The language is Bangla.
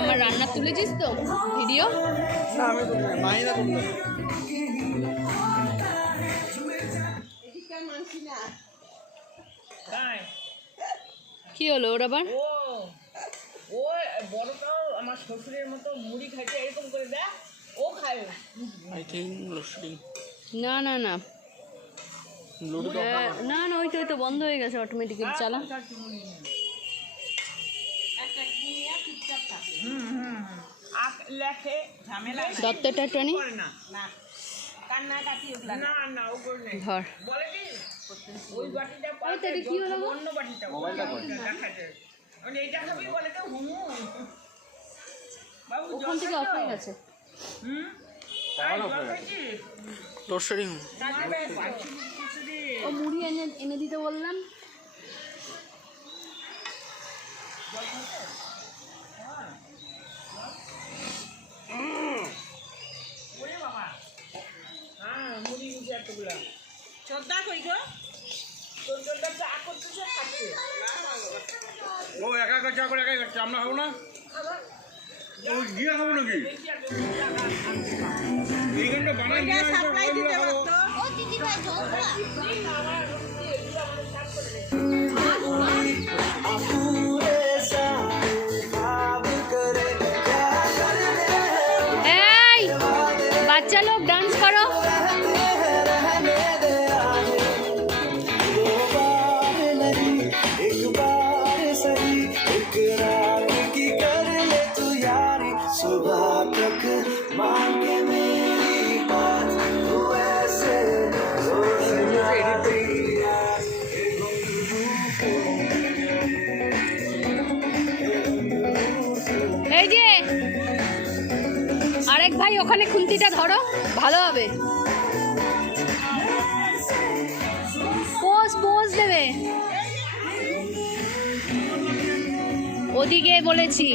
আমার রান্না তুলেছিস তো ভিডিও? কি হলো ওর আবার? ও বড়টাও আমার শ্বশুরের মতো মুড়ি খাইতে এরকম করে দেয়, ও খায়। I think lassi. না না না না না, ওই তো বন্ধ হয়ে গেছে অটোমেটিক্যালি। চালা। লেখে ঝামেলা দত্তটা টনি না, কান্নাকাটি ওগুলা না, না ওগুলো নেই। ধর বলে কি ওই বাটিটা ওইটা কি হলো? অন্য বাটিটা মোবাইলটা দেখা যায়। মানে এইটা খাবি বলে তো হুমু বাবু ওখান থেকে অফ হয়ে গেছে। লস্যি ও মুড়ি এনে দিতে বললাম। ওরে বাবা, হ্যাঁ মুড়ি দিতে এতগুলা। চোদ্দা কই গো? চোদ্দা চা করতেছে, খাচ্ছে। ও একা একা চা করে একাই খাচ্ছে, আমরা খাবো না? ও গিয়ে খাবো নাকি? এইখানটা বানাই নিয়ে আসবো, খাবো। এই বাচ্চা লোক ডান্স করো। এই যে আরেক ভাই ওখানে খুন্তিটা ধরো, ভালো হবে। পোজ দেবে ওদিকে বলেছি।